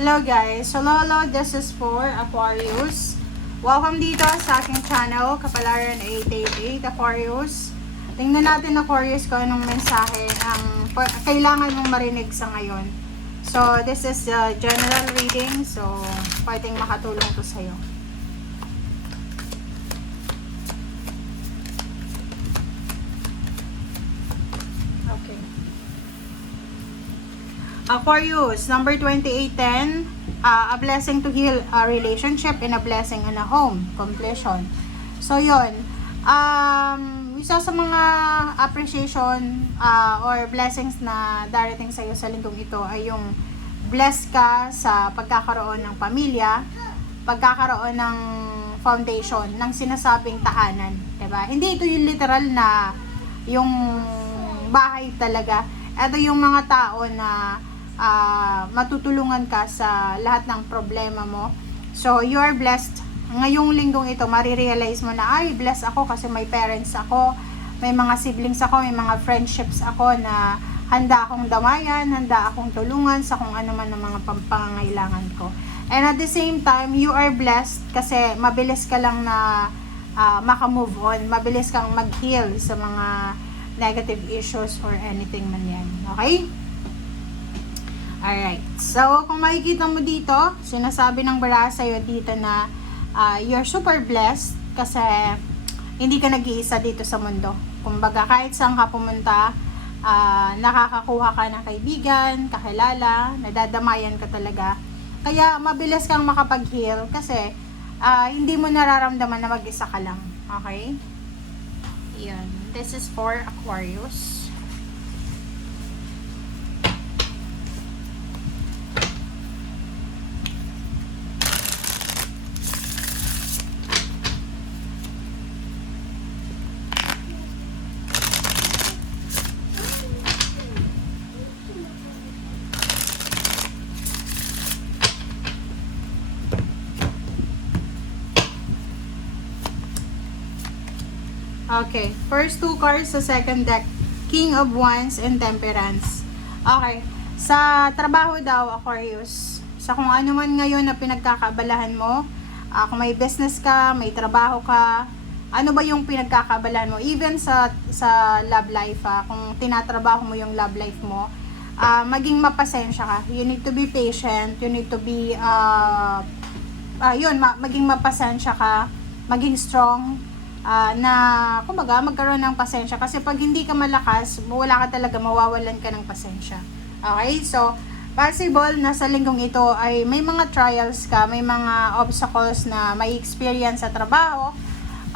Hello guys, hello, this is for Aquarius. Welcome dito sa aking channel, Kapalaran 888 Aquarius. Tingnan natin Aquarius kung anong mensahe ang kailangan mong marinig sa ngayon. So, this is the general reading, so pwedeng makatulong to sa'yo. Okay. Aquarius, number 2810, a blessing to heal a relationship and a blessing in a home, completion. So, yun. Isa sa mga appreciation or blessings na darating sa'yo sa linggong ito ay yung blessed ka sa pagkakaroon ng pamilya, pagkakaroon ng foundation, ng sinasabing tahanan. Diba? Hindi ito yung literal na yung bahay talaga. Ito yung mga tao na matutulungan ka sa lahat ng problema mo. So, you are blessed. Ngayong linggong ito, marirealize mo na, ay, blessed ako kasi may parents ako, may mga siblings ako, may mga friendships ako na handa akong damayan, handa akong tulungan sa kung ano man ang mga pangangailangan ko. And at the same time, you are blessed kasi mabilis ka lang na makamove on, mabilis kang mag-heal sa mga negative issues or anything man yan. Okay? Alright. So, kung makikita mo dito, sinasabi ng baraha sa'yo dito na you're super blessed kasi hindi ka nag-iisa dito sa mundo. Kumbaga, kahit saan ka pumunta, nakakakuha ka ng kaibigan, kakilala, nadadamayan ka talaga. Kaya, mabilis kang makapag-heal kasi hindi mo nararamdaman na mag-isa ka lang. Okay? Yan. This is for Aquarius. Okay, first two cards sa second deck, King of Wands and Temperance. Okay, sa trabaho daw, Aquarius, sa kung ano man ngayon na pinagkakabalahan mo, kung may business ka, may trabaho ka, ano ba yung pinagkakabalahan mo? Even sa love life, kung tinatrabaho mo yung love life mo, maging mapasensya ka. You need to be patient, you need to be, maging mapasensya ka, maging strong, na kumbaga magkaroon ng pasensya kasi pag hindi ka malakas, wala ka talaga, mawawalan ka ng pasensya. Okay? So, possible na sa linggong ito ay may mga trials ka, may mga obstacles na may experience sa trabaho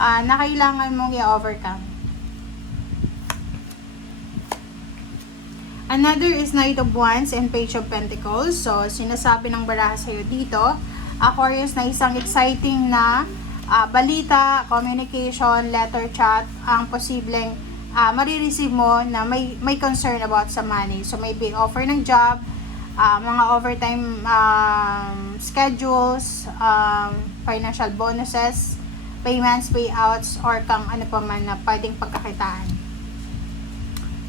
na kailangan mong i-overcome. Another is Knight of Wands and Page of Pentacles. So, sinasabi ng baraha sa'yo dito, Aquarius, na isang exciting na balita, communication, letter chat, ang posibleng marireceive mo na may concern about sa money. So, maybe offer ng job, mga overtime schedules, financial bonuses, payments, payouts, or kang ano pa man na pwedeng pagkakitaan.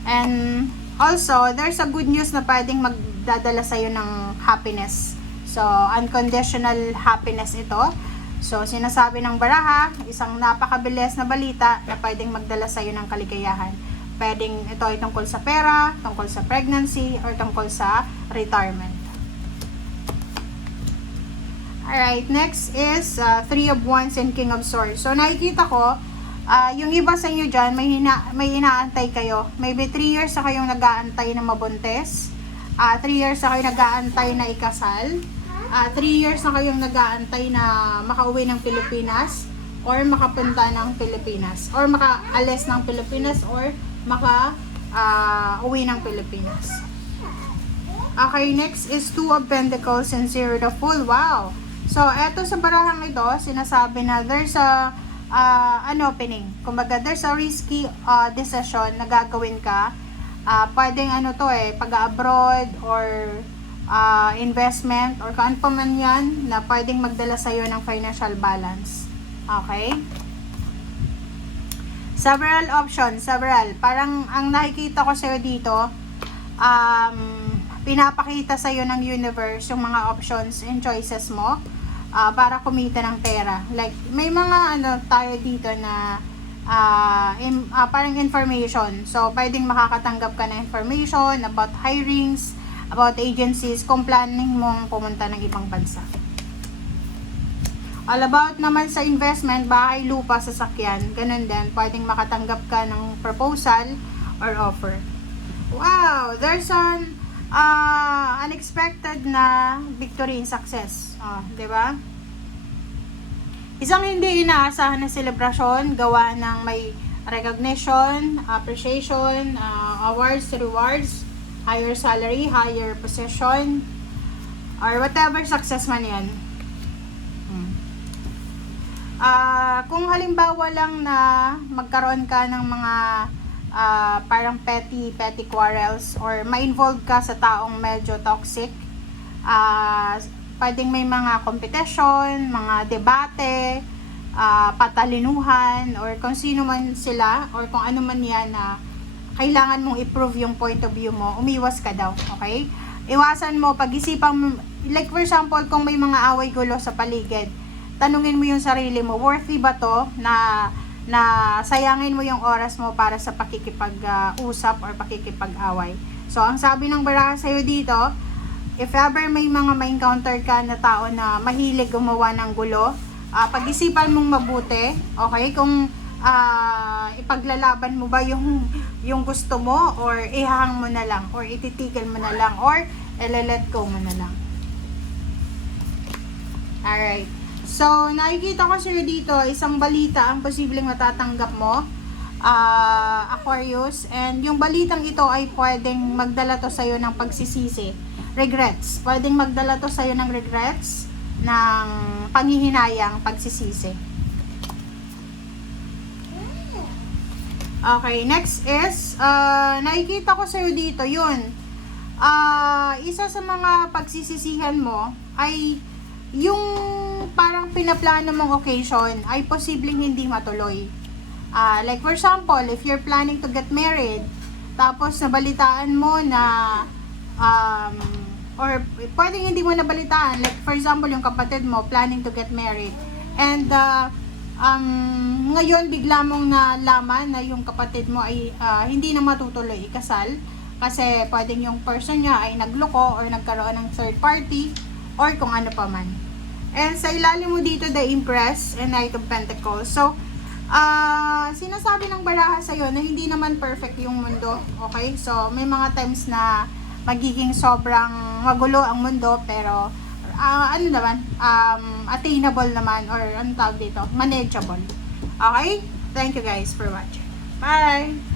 And also, there's a good news na pwedeng magdadala sa'yo ng happiness. So, unconditional happiness ito. So, sinasabi ng baraha, isang napakabilis na balita na pwedeng magdala sa'yo ng kaligayahan. Pwedeng ito ay tungkol sa pera, tungkol sa pregnancy, or tungkol sa retirement. Alright, next is Three of Wands and King of Swords. So, nakikita ko, yung iba sa inyo dyan, may inaantay kayo. Maybe 3 years na kayong nag-aantay na mabuntis. 3 years na kayong nag-aantay na ikasal. 3 years na kayong nag-aantay na makauwi ng Pilipinas or makapunta ng Pilipinas or makaalis ng Pilipinas or uwi ng Pilipinas. Okay, next is Two of Pentacles and Zero the Fool. Wow! So, eto sa barahang ito, sinasabi na there's an opening. Kumbaga, there's a risky decision na gagawin ka. Pwedeng pag-abroad or investment or kaan pa man yan na pwedeng magdala sa'yo ng financial balance. Okay? Several options, several. Parang ang nakikita ko sa'yo dito, pinapakita sa'yo ng universe yung mga options and choices mo para kumita ng pera. Like, may mga tayo dito na parang information. So, pwedeng makakatanggap ka ng information about hirings, about agencies, kung planning mong pumunta ng ibang bansa. All about naman sa investment, bahay, lupa, sasakyan, ganun din. Pwedeng makatanggap ka ng proposal or offer. Wow! There's an unexpected na victory and success. Diba? Isang hindi inaasahan na selebrasyon, gawa ng may recognition, appreciation, awards, rewards, higher salary, higher position, or whatever success man yan. Kung halimbawa lang na magkaroon ka ng mga parang petty quarrels or ma-involve ka sa taong medyo toxic, pwedeng may mga competition, mga debate, patalinuhan, or kung sino man sila or kung ano man yan na kailangan mong i-prove yung point of view mo, umiwas ka daw, okay? Iwasan mo, pag-isipan mo, like for example, kung may mga away gulo sa paligid, tanungin mo yung sarili mo, worthy ba to na sayangin mo yung oras mo para sa pakikipag-usap or pakikipag-away. So, ang sabi ng baraha sa'yo dito, if ever may mga ma-encounter ka na tao na mahilig gumawa ng gulo, pag-isipan mong mabuti, okay? Kung ipaglalaban mo ba yung gusto mo, or ihahang mo na lang, or ititigil mo na lang, or let go mo na lang. Alright. So, nakikita ko sa'yo dito, isang balita ang posibleng matatanggap mo, Aquarius. And yung balitang ito ay pwedeng magdala to sa'yo ng pagsisisi, regrets. Pwedeng magdala to sa'yo ng regrets, ng panghihinayang, pagsisisi. Okay, next is, nakikita ko sa'yo dito, yun. Isa sa mga pagsisisihan mo ay yung parang pinaplano mong occasion ay posibleng hindi matuloy. Like for example, if you're planning to get married, tapos nabalitaan mo na or pwedeng hindi mo nabalitaan, like for example, yung kapatid mo planning to get married, and ngayon bigla mong nalaman na yung kapatid mo ay hindi na matutuloy ikasal kasi pwedeng yung person niya ay nagloko or nagkaroon ng third party or kung ano pa man. And sa ilalim mo dito, the Empress and Knight of Pentacles. So, sinasabi ng baraha sa'yo na hindi naman perfect yung mundo. Okay? So, may mga times na magiging sobrang magulo ang mundo, pero ano naman, attainable naman, or ano tawag dito, manageable. Okay? Thank you guys for watching. Bye!